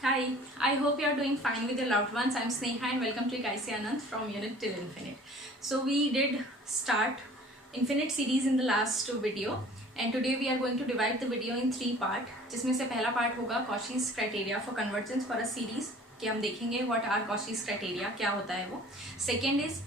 Hi, I hope you are doing fine with your loved ones. I'm Sneha and welcome to IC Anand from Unit till Infinite. So we did start Infinite series in the last video and today we are going to divide the video in 3 part. जिसमें से पहला part होगा Cauchy's criteria for convergence for a series कि हम देखेंगे what are Cauchy's criteria, क्या होता है वो. Second is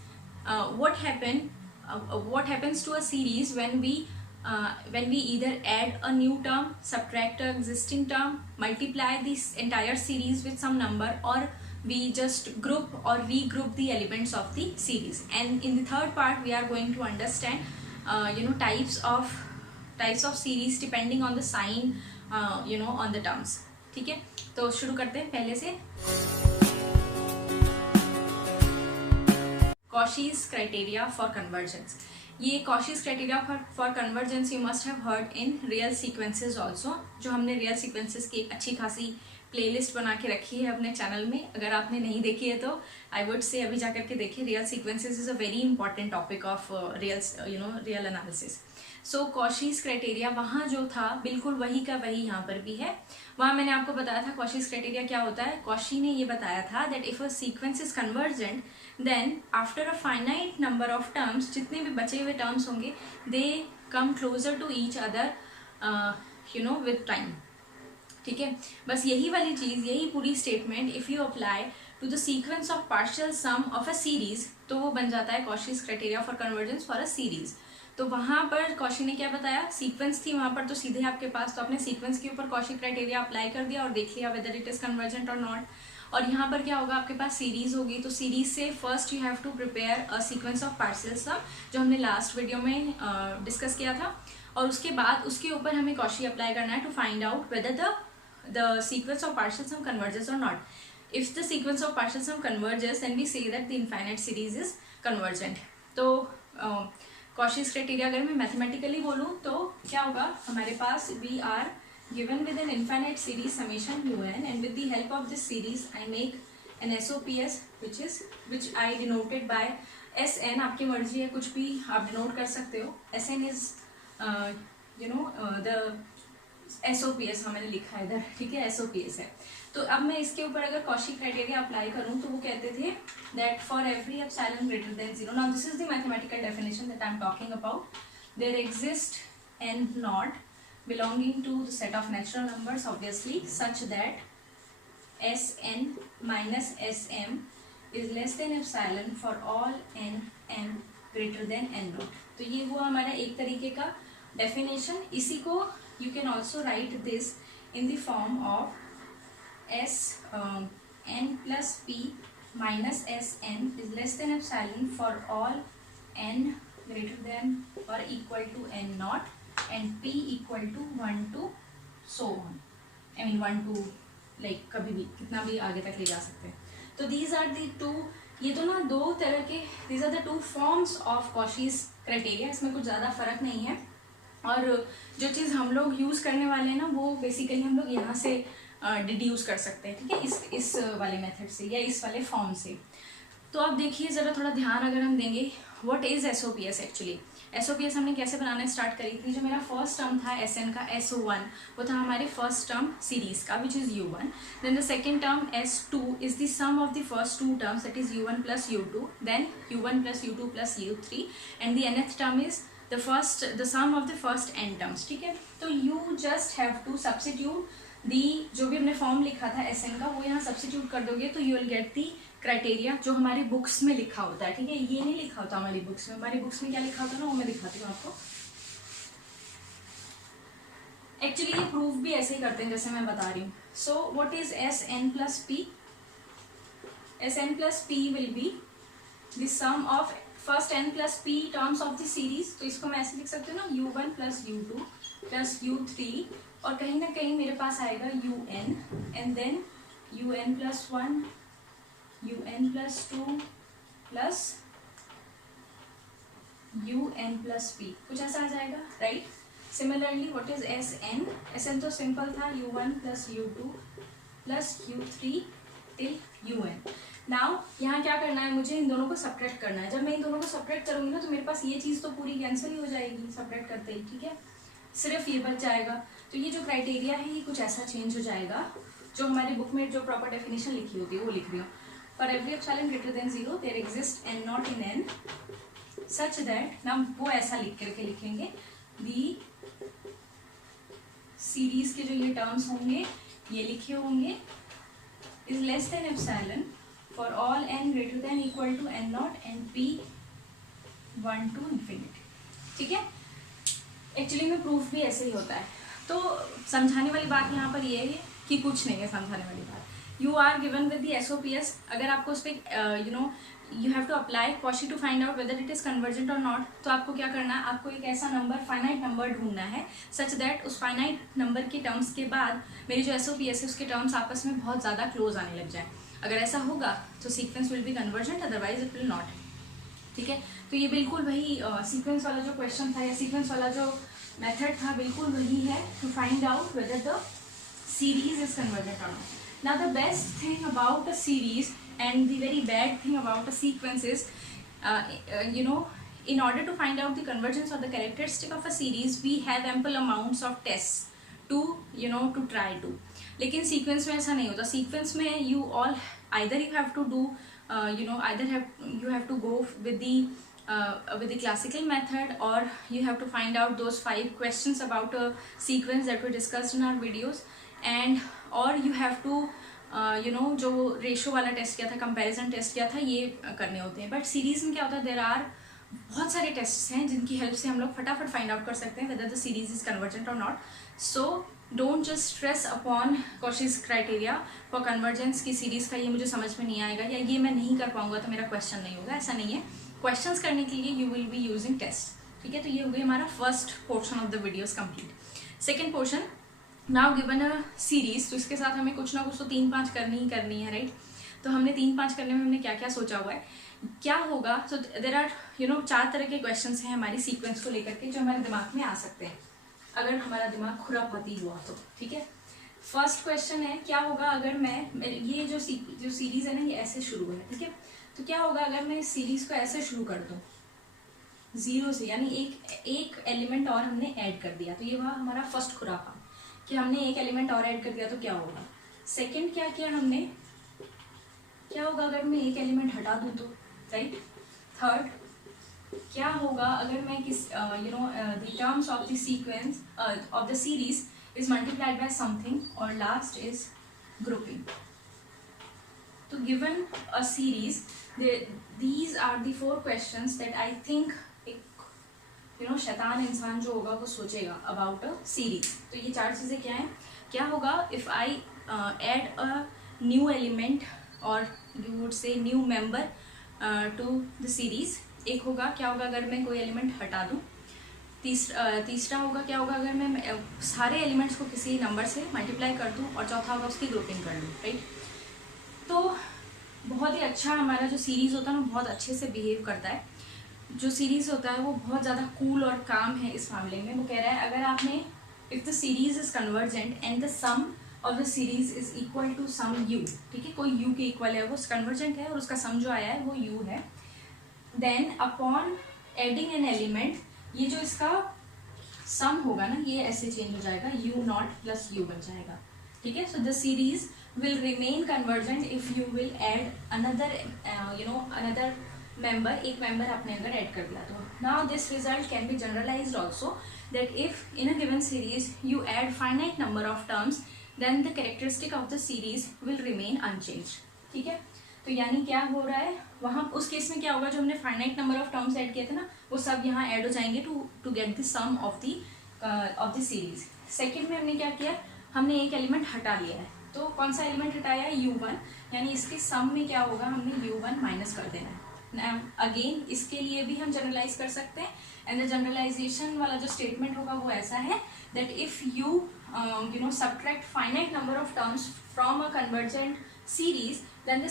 what happens to a series when we either add a new term, subtract an existing term, multiply this entire series with some number, or we just group or regroup the elements of the series. And in the third part we are going to understand types of series depending on the sign, on the terms. ठीक है, तो शुरू करते हैं पहले से. Cauchy's criteria for convergence. ये Cauchy's criteria for convergence you must have heard in real sequences also, जो हमने real sequences की एक अच्छी खासी प्लेलिस्ट बना के रखी है अपने चैनल में. अगर आपने नहीं देखी है तो आई वुड से अभी जाकर के देखिए. Real sequences is a very important topic of real analysis. So Cauchy's criteria वहाँ जो था बिल्कुल वही का वही यहाँ पर भी है. वहाँ मैंने आपको बताया था Cauchy's क्राइटेरिया क्या होता है. Cauchy ने ये बताया था that if a sequence is convergent then after a finite number of terms, जितने भी बचे हुए टर्म्स होंगे, they come closer to each other with time. ठीक है, बस यही वाली चीज, यही पूरी statement if you apply to the sequence of partial sum of a series तो वो बन जाता है Cauchy's criteria for convergence for a series. तो वहां पर Cauchy ने क्या बताया, सीक्वेंस थी वहां पर तो सीधे आपके पास, तो आपने सीक्वेंस के ऊपर Cauchy क्राइटेरिया अप्लाई कर दिया और देख लिया वेदर इट इज कन्वर्जेंट और नॉट. और यहाँ पर क्या होगा, आपके पास सीरीज होगी, तो सीरीज से first you have to prepare a sequence of partial sum जो हमने लास्ट वीडियो में डिस्कस किया था. और उसके बाद उसके ऊपर हमें Cauchy अप्लाई करना है to find out whether the sequence of partial sum converges or not. If the sequence of partial sum converges, then we say that the infinite series is convergent. तो Cauchy's criteria अगर मैं mathematically बोलूँ तो क्या होगा, हमारे पास we are given with an infinite series summation un, and with the help of this series I make an SOPS which I denoted by SN. आपकी मर्जी है, कुछ भी आप डिनोट कर सकते हो. SN is the SOPS मैंने लिखा है इधर, ठीक है, SOPS है. तो अब मैं इसके ऊपर अगर Cauchy क्राइटेरिया अप्लाई करूं तो वो कहते थे that for every epsilon greater than 0. Now this is the mathematical definition that I am talking about. There exist n naught belonging to the set of natural numbers obviously such that Sn minus Sm is less than epsilon for all n greater than n naught. तो ये हुआ हमारा एक तरीके का definition. इसी को you can also write this in the form of n plus p minus Sn is less than epsilon for all n greater than or equal to n naught and p equal to 1 to so on. I mean 1 to like कभी भी कितना भी आगे तक ले जा सकते हैं. तो these are the two, ये तो ना दो तरह के, these are the two forms of Cauchy's criteria. इसमें कुछ ज़्यादा फर्क नहीं है. और जो चीज़ हम लोग यूज़ करने वाले हैं ना वो बेसिकली हम लोग यहाँ से डिड्यूस कर सकते हैं, ठीक है, इस वाले मेथड से या इस वाले फॉर्म से. तो अब देखिए ज़रा थोड़ा ध्यान अगर हम देंगे, what is SOPS actually. SOPS हमने कैसे बनाना स्टार्ट करी थी. जो मेरा फर्स्ट टर्म था SN का SO1, वो था हमारे फर्स्ट टर्म सीरीज का which is U1. Then the second term S2 is the sum of the first two terms that is U1 plus U2, then U1 plus U2 plus U3, and the nth term is the sum of the first n terms. ठीक है, तो you just have to substitute the जो भी हमने form लिखा था Sn का वो यहाँ सब्सिट्यूट कर दोगे तो you will get the criteria जो हमारी बुक्स में लिखा होता है. ठीक है, ये नहीं लिखा होता हमारी बुक्स में. हमारी बुक्स में क्या लिखा होता है ना वो मैं दिखाती हूँ आपको. एक्चुअली ये प्रूफ भी ऐसे ही करते हैं जैसे मैं बता रही हूँ. So what is Sn plus P. Sn plus P will be the sum of first n plus p terms of the series. तो इसको मैं ऐसे लिख सकती हूँ ना, U1 plus U2 plus U3, और कहीं ना कहीं मेरे पास आएगा UN, and then UN plus 1, UN plus 2 plus UN plus p, कुछ ऐसा आ जाएगा, right. Similarly what is SN. SN तो सिंपल था, U1 plus U2 plus U3 till UN. Now यहाँ क्या करना है, मुझे इन दोनों को सब्ट्रैक्ट करना है. जब मैं इन दोनों को सब्ट्रैक्ट करूँगी ना तो मेरे पास ये चीज़ तो पूरी कैंसिल ही हो जाएगी सब्ट्रैक्ट करते ही. ठीक है, सिर्फ ये बच जाएगा. तो ये जो क्राइटेरिया है ये कुछ ऐसा चेंज हो जाएगा. जो हमारी बुक में जो प्रॉपर डेफिनेशन लिखी होती है वो लिख रही हूँ। For every epsilon greater than 0 there exist n not in n such that, ना वो ऐसा लिख करके लिखेंगे, दी सीरीज के जो ये टर्म्स होंगे ये लिखे होंगे, is less than epsilon for all n greater than equal to n not and p 1 to infinity. ठीक है, एक्चुअली में प्रूफ भी ऐसे ही होता है। तो समझाने वाली बात यहाँ पर ये है कि कुछ नहीं है समझाने वाली बात। You are given with the SOPS, अगर आपको उस पर you have to apply Cauchy to find out whether it is convergent और नॉट, तो आपको क्या करना है, आपको एक ऐसा नंबर, फाइनाइट नंबर ढूंढना है सच दैट उस फाइनाइट नंबर के टर्म्स के बाद मेरी जो SOPS है उसके टर्म्स आपस में बहुत ज़्यादा क्लोज आने लग जाए। अगर ऐसा होगा तो sequence will be convergent, otherwise it will not. ठीक है, तो ये बिल्कुल वही सीक्वेंस वाला जो क्वेश्चन था या सीक्वेंस वाला जो मेथड था बिल्कुल वही है, to find out whether the series is convergent और not. Now the best thing about a series and the very bad thing about a sequence is in order to find out the convergence or the characteristic of a series we have ample amounts of tests to to try to, लेकिन sequence में ऐसा नहीं होता। sequence में you all either you have to do you have to go with the classical method, or you have to find out those 5 questions about a sequence that we discussed in our videos, and or you have to जो ratio वाला test किया था, comparison test किया था, ये करने होते हैं। बट सीरीज में क्या होता है, देयर आर बहुत सारे टेस्ट हैं जिनकी हेल्प से हम लोग फटाफट फाइंड आउट कर सकते हैं whether the series is convergent और not. So don't just stress upon Cauchy's criteria for convergence की सीरीज का ये मुझे समझ में नहीं आएगा या ये मैं नहीं कर पाऊंगा तो मेरा क्वेश्चन नहीं होगा, ऐसा नहीं है। क्वेश्चंस करने के लिए you will be using test. ठीक है, तो ये हो गई हमारा first portion of the videos complete. Second portion, now given a series, तो इसके साथ हमें कुछ ना कुछ तो 3-5 करनी ही करनी है, राइट। तो हमने 3-5 करने में हमने क्या क्या सोचा हुआ है, क्या होगा। सो देयर आर 4 तरह के क्वेश्चंस हैं हमारी सीक्वेंस को लेकर के जो हमारे दिमाग में आ सकते हैं अगर हमारा दिमाग खुरापाती हुआ तो। ठीक है, फर्स्ट क्वेश्चन है क्या होगा अगर मैं ये जो सीरीज है ना ये ऐसे शुरू है। ठीक है, तो क्या होगा अगर मैं इस सीरीज को ऐसे शुरू कर दूँ 0 से, यानी एक एलिमेंट और हमने ऐड कर दिया, तो ये हुआ हमारा फर्स्ट खुरापा कि हमने एक एलिमेंट और ऐड कर दिया तो क्या होगा। सेकंड क्या किया हमने, क्या होगा अगर मैं एक एलिमेंट हटा दूं तो, राइट। थर्ड क्या होगा अगर मैं किस the terms of the sequence of the series is multiplied by something, और लास्ट इज ग्रुपिंग। तो given a series these are the 4 questions that I think शैतान इंसान जो होगा वो सोचेगा अबाउट अ सीरीज। तो ये 4 चीज़ें क्या हैं, क्या होगा if I add a new element और you would say new member to the series. एक होगा क्या होगा अगर मैं कोई एलिमेंट हटा दूँ। तीसरा होगा क्या होगा अगर मैं सारे एलिमेंट्स को किसी नंबर से मल्टीप्लाई कर दूँ, और चौथा होगा उसकी ग्रुपिंग कर लूँ, राइट। तो बहुत ही अच्छा हमारा जो सीरीज़ होता है ना बहुत अच्छे से बिहेव करता है। जो सीरीज होता है वो बहुत ज़्यादा कूल और काम है इस मामले में। वो कह रहा है अगर आपने if the series is convergent and the sum of the series is equal to sum U, ठीक है, कोई यू के इक्वल है, वो कन्वर्जेंट है और उसका सम जो आया है वो यू है, then upon adding an element, ये जो इसका सम होगा ना ये ऐसे चेंज हो जाएगा, यू नॉट प्लस यू बन जाएगा। ठीक है, so the series will remain convergent if you will add another member, एक member आपने अगर add कर दिया तो। now this result can be generalized also that if in a given series you add finite number of terms then the characteristic of the series will remain unchanged। ठीक है, तो यानी क्या हो रहा है वहाँ उस केस में क्या होगा, जो हमने finite number of terms add किए थे ना वो सब यहाँ ऐड हो जाएंगे to get the sum of the series. Second में हमने क्या किया, हमने एक एलिमेंट हटा लिया है, तो कौन सा एलिमेंट हटाया है, u1, यानी इसके सम में क्या होगा हमने u1 माइनस कर देना है। अगेन इसके लिए भी हम जनरलाइज कर सकते हैं, एंड द जनरलाइजेशन वाला जो स्टेटमेंट होगा वो ऐसा है that if you subtract finite number of terms from a convergent series then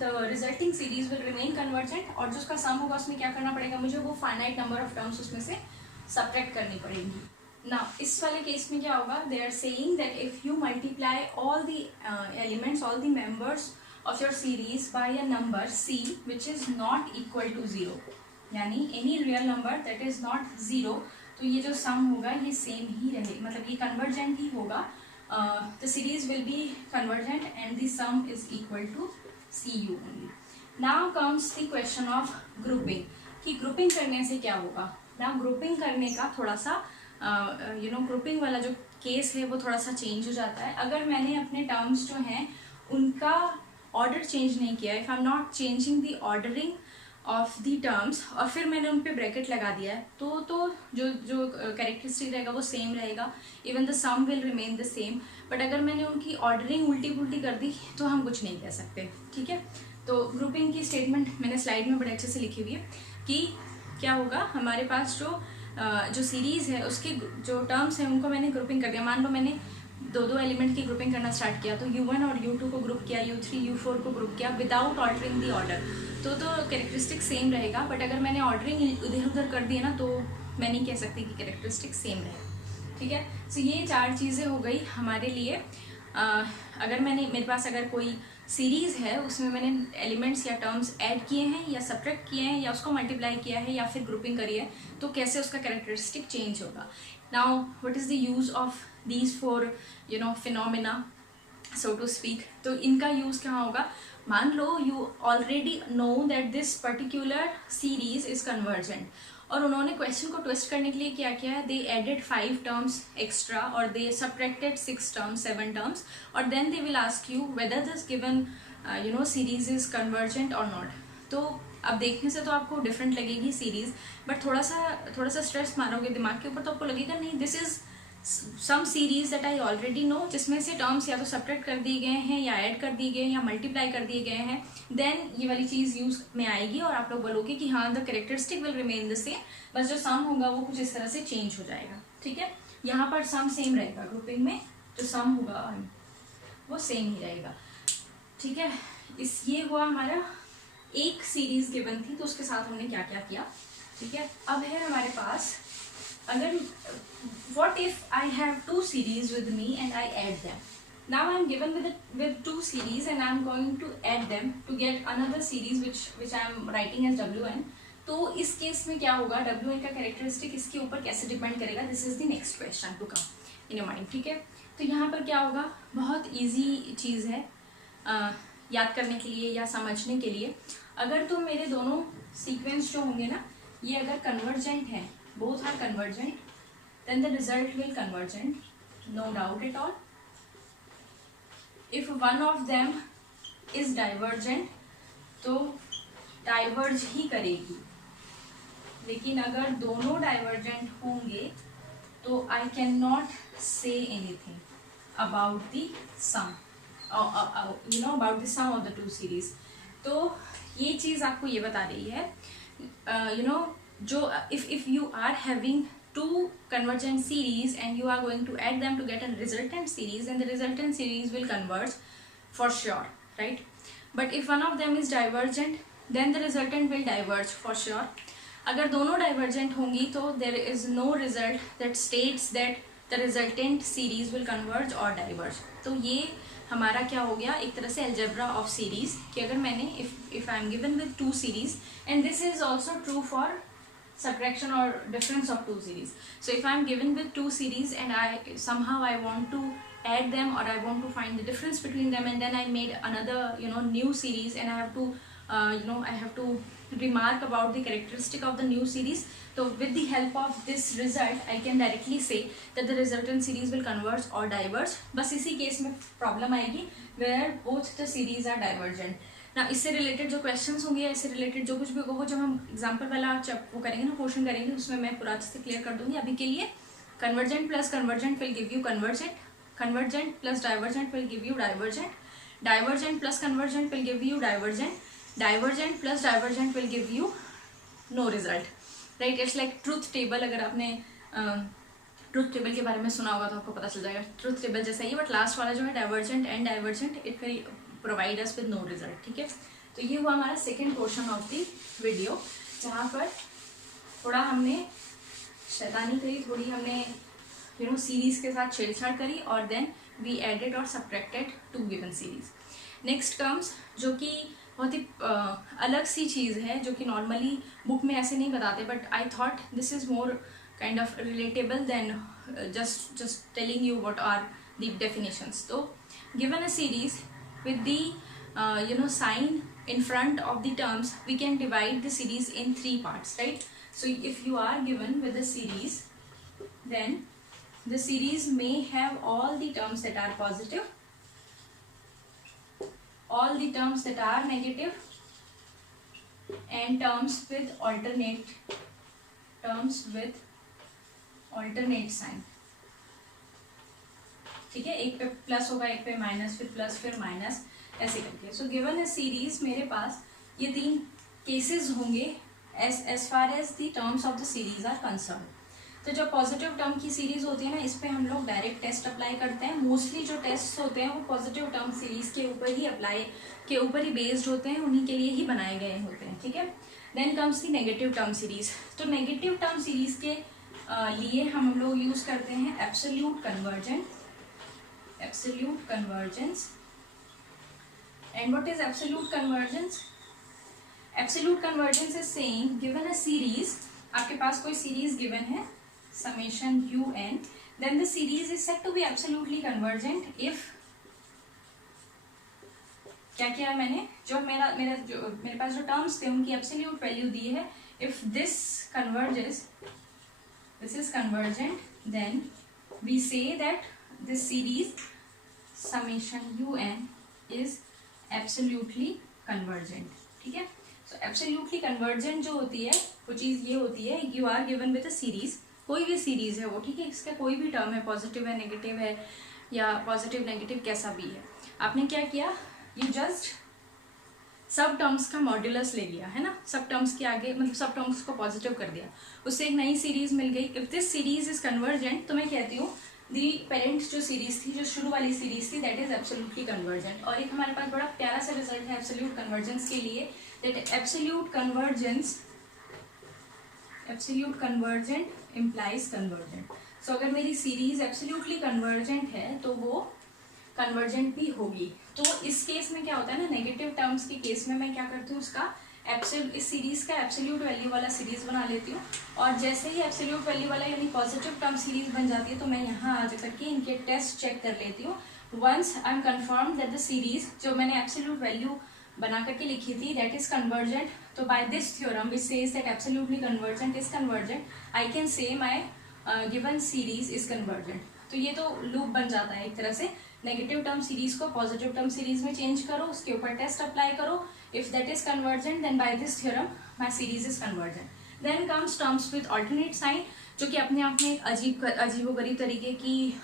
the resulting series will remain convergent, और जो उसका सम होगा उसमें क्या करना पड़ेगा मुझे, वो फाइनाइट नंबर ऑफ टर्म्स उसमें से सबट्रैक्ट करनी पड़ेगी। Now इस वाले केस में क्या होगा, they are saying that if you multiply all the elements, all the members of your series by a number c which is not equal to 0, यानी any real number that is not 0, तो ये जो सम होगा ये same ही रहेगा, मतलब ये convergent ही होगा the series will be convergent and the sum is equal to CU only. Now comes the question of grouping, कि grouping करने से क्या होगा. Now grouping करने का थोड़ा सा grouping वाला जो केस है वो थोड़ा सा चेंज हो जाता है. अगर मैंने अपने टर्म्स जो हैं उनका ऑर्डर चेंज नहीं किया, if I am not changing the ordering of the terms, और फिर मैंने उन पे ब्रैकेट लगा दिया है, तो जो कैरेक्टरिस्टिक रहेगा वो सेम रहेगा. Even the sum will remain the same. But अगर मैंने उनकी ऑर्डरिंग उल्टी पुल्टी कर दी तो हम कुछ नहीं कह सकते. ठीक है. तो ग्रुपिंग की स्टेटमेंट मैंने स्लाइड में बड़े अच्छे से लिखी हुई है कि क्या होगा. हमारे पास जो सीरीज़ है उसके जो टर्म्स हैं उनको मैंने ग्रुपिंग कर दिया. मान लो मैंने दो एलिमेंट की ग्रुपिंग करना स्टार्ट किया, तो U1 और U2 को ग्रुप किया, U3 U4 को ग्रुप किया विदाउट ऑल्टरिंग दी ऑर्डर, तो कैरेक्टरिस्टिक सेम रहेगा. बट अगर मैंने ऑर्डरिंग इधर उधर कर दिया ना तो मैं नहीं कह सकती कि कैरेक्टरिस्टिक सेम रहेगा. ठीक है. सो ये 4 चीज़ें हो गई हमारे लिए. अगर मेरे पास अगर कोई सीरीज़ है उसमें मैंने एलिमेंट्स या टर्म्स ऐड किए हैं या सब्ट्रैक्ट किए हैं या उसको मल्टीप्लाई किया है या फिर ग्रुपिंग करी है, तो कैसे उसका कैरेक्टरिस्टिक चेंज होगा. Now what is the use of these 4 phenomena so to speak. तो इनका यूज़ क्या होगा. मान लो you already know that this particular series is convergent, और उन्होंने क्वेश्चन को ट्विस्ट करने के लिए क्या किया है, दे एडेड 5 टर्म्स एक्स्ट्रा और दे सब्ट्रैक्टेड 6 टर्म्स 7 टर्म्स, और then they will ask you whether this given series is convergent और नॉट. तो अब देखने से तो आपको डिफरेंट लगेगी सीरीज, बट थोड़ा सा स्ट्रेस मारोगे दिमाग के ऊपर तो आपको लगेगा नहीं this is some series that I already know, जिसमें से टर्म्स या तो सब्ट्रैक्ट कर दिए गए हैं या ऐड कर दिए गए हैं या मल्टीप्लाई कर दिए गए हैं. देन ये वाली चीज़ यूज में आएगी और आप लोग बोलोगे कि हाँ the characteristic will remain the same, बस जो सम होगा वो कुछ इस तरह से चेंज हो जाएगा. ठीक है. यहाँ पर सम सेम रहेगा, ग्रुपिंग में जो सम होगा वो सेम ही रहेगा. ठीक है. ये हुआ हमारा एक सीरीज गिवन थी तो उसके साथ हमने क्या क्या किया. ठीक है. अब है हमारे पास अगर what if I have 2 series with me and I add them. Now I am given with 2 series and I am going to add them to get another series which I am writing as Wn. तो इस case में क्या होगा, Wn का characteristic इसके ऊपर कैसे depend करेगा, this is the next question to come in your mind. ठीक है. तो यहाँ पर क्या होगा, बहुत ईजी चीज़ है याद करने के लिए या समझने के लिए. अगर तो मेरे दोनों सीक्वेंस जो होंगे ना ये अगर कन्वर्जेंट है, both are convergent, then the result will convergent, no doubt at all. If one of them is divergent तो diverge ही करेगी. लेकिन अगर दोनों divergent होंगे तो I cannot say anything about the sum, about the sum of the 2 series. तो ये चीज़ आपको ये बता रही है जो if you are having 2 convergent series and you are going to add them to get a resultant series, then the resultant series will converge for sure, right? But if one of them is divergent, then the resultant will diverge for sure. अगर दोनों divergent होंगी तो there is no result that states that the resultant series will converge or diverge. तो ये हमारा क्या हो गया, एक तरह से algebra of series, कि अगर मैंने if I am given with 2 series and this is also true for subtraction or difference of 2 series. So if I am given with 2 series and I want to add them or I want to find the difference between them, and then I made another new series and I have to remark about the characteristic of the new series. So with the help of this result I can directly say that the resultant series will converge or diverge. बस इसी case में problem आएगी where both the series are divergent. ना इससे related जो questions होंगे या इससे रिलेटेड जो कुछ भी होगा वो जब हम एग्जांपल वाला वो करेंगे ना, पोर्शन करेंगे, उसमें मैं पूरा अच्छे से क्लियर कर दूंगी. अभी के लिए convergent plus convergent will give you convergent, convergent plus divergent will give you divergent, divergent plus convergent will give you divergent, divergent plus divergent will give you know result. Right. It's like truth table. अगर आपने truth table के बारे में सुना होगा तो आपको पता चल जाएगा. ट्रूथ टेबल जैसा ही, बट लास्ट वाला जो है divergent and divergent, it will provide us with no result. ठीक है. तो ये हुआ हमारा second portion of the video, जहाँ पर थोड़ा हमने शैतानी करी, थोड़ी हमने सीरीज के साथ छेड़छाड़ करी और देन वी एडेड और subtracted 2 given series. Next comes जो कि बहुत ही अलग सी चीज़ है जो कि नॉर्मली बुक में ऐसे नहीं बताते, but I thought this is more kind of relatable than just telling you what are the definitions. So given a series with the sign in front of the terms, we can divide the series in 3 parts, right? So if you are given with a series, then the series may have all the terms that are positive, all the terms that are negative, and terms with alternate sign. ठीक है, एक पे plus होगा, एक पे minus, फिर plus, फिर minus, ऐसे करके. सो गिवन अ सीरीज मेरे पास ये 3 केसेस होंगे as far as the terms of the series are concern. तो जो पॉजिटिव टर्म की सीरीज होती है ना, इस पे हम लोग डायरेक्ट टेस्ट अप्लाई करते हैं. मोस्टली जो टेस्ट होते हैं वो पॉजिटिव टर्म सीरीज के ऊपर ही बेस्ड होते हैं, उन्हीं के लिए ही बनाए गए होते हैं. ठीक है. Then comes the negative term series. तो नेगेटिव टर्म सीरीज के लिए हम लोग यूज करते हैं absolute convergence. And what is absolute convergence? Absolute convergence is saying given a series, आपके पास कोई series given है summation un, then the series is said to be absolutely convergent if क्या किया मैंने, जो मेरे पास जो terms थे उनकी absolute value दी है. If this is convergent, then we say that this series summation un is absolutely convergent. ठीक है. सो एब्सोल्यूटली कन्वर्जेंट जो होती है वो चीज़ ये होती है, you are given with a series, कोई भी सीरीज है वो, ठीक है, इसका कोई भी टर्म है, पॉजिटिव है, नेगेटिव है, या पॉजिटिव नेगेटिव कैसा भी है, आपने क्या किया, यू जस्ट सब टर्म्स का मॉड्यूलस ले लिया है ना, सब टर्म्स के आगे मतलब सब टर्म्स को पॉजिटिव कर दिया, उससे एक नई सीरीज मिल गई. If this series is convergent, तो मैं कहती हूँ दी पेरेंट जो सीरीज थी, जो शुरू वाली सीरीज थी, दैट इज एब्सोल्युटली कन्वर्जेंट. और एक हमारे पास बड़ा प्यारा सा रिजल्ट है एब्सोल्यूट कन्वर्जेंस के लिए, that absolute convergent implies convergent. So अगर मेरी सीरीज एब्सोल्युटली कन्वर्जेंट है तो वो कन्वर्जेंट भी होगी. तो इस केस में क्या होता है ना, नेगेटिव टर्म्स के केस में मैं क्या करती हूँ, उसका इस सीरीज का एब्सोल्यूट वैल्यू वाला सीरीज बना लेती हूँ, और जैसे ही एब्सोल्यूट वैल्यू वाला यानी पॉजिटिव टर्म सीरीज बन जाती है तो मैं यहाँ आ करके इनके टेस्ट चेक कर लेती हूँ. Once I am confirm that the series जो मैंने एब्सोल्यूट वैल्यू बना करके लिखी थी दैट इज कन्वर्जेंट, तो by this theorem which says that absolutely convergent is convergent, I can say my given series is convergent. तो ये तो लूप बन जाता है एक तरह से, नेगेटिव टर्म सीरीज को पॉजिटिव टर्म सीरीज में चेंज करो, उसके ऊपर टेस्ट अप्लाई करो. If that is convergent, then by this theorem my series is convergent. Then comes terms with alternate sign, जो कि अपने आप में एक अजीबोगरीब तरीके की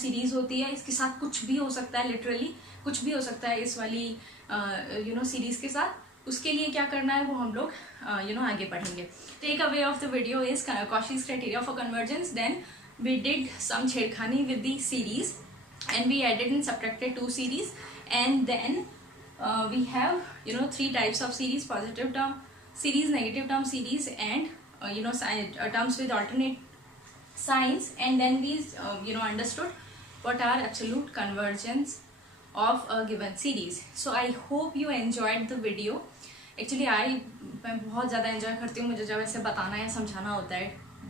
सीरीज होती है. इसके साथ कुछ भी हो सकता है, लिटरली कुछ भी हो सकता है इस वाली सीरीज के साथ. उसके लिए क्या करना है वो हम लोग आगे पढ़ेंगे. Take away of the video is Cauchy's criteria for convergence. Then we did some छेड़खानी with the series and we added and subtracted 2 series, and then we have 3 types of series: positive term series, negative term series, and terms with alternate signs. And then we understood what are absolute convergence of a given series. So I hope you enjoyed the video. Actually मैं बहुत ज़्यादा enjoy करती हूँ, मुझे जब ऐसे बताना या समझाना होता है,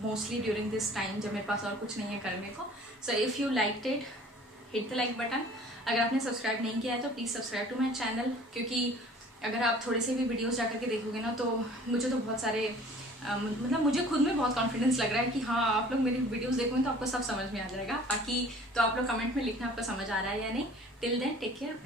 mostly during this time जब मेरे पास और कुछ नहीं है करने को. So if you liked it, hit the like button. अगर आपने सब्सक्राइब नहीं किया है तो please subscribe to my channel, क्योंकि अगर आप थोड़े से भी वीडियोस जाकर के देखोगे ना तो मुझे तो बहुत सारे मतलब मुझे खुद में बहुत कॉन्फिडेंस लग रहा है कि हाँ आप लोग मेरी वीडियोस देखोगे तो आपको सब समझ में आ जाएगा. बाकी तो आप लोग कमेंट में लिखना आपको समझ आ रहा है या नहीं. Till then take care.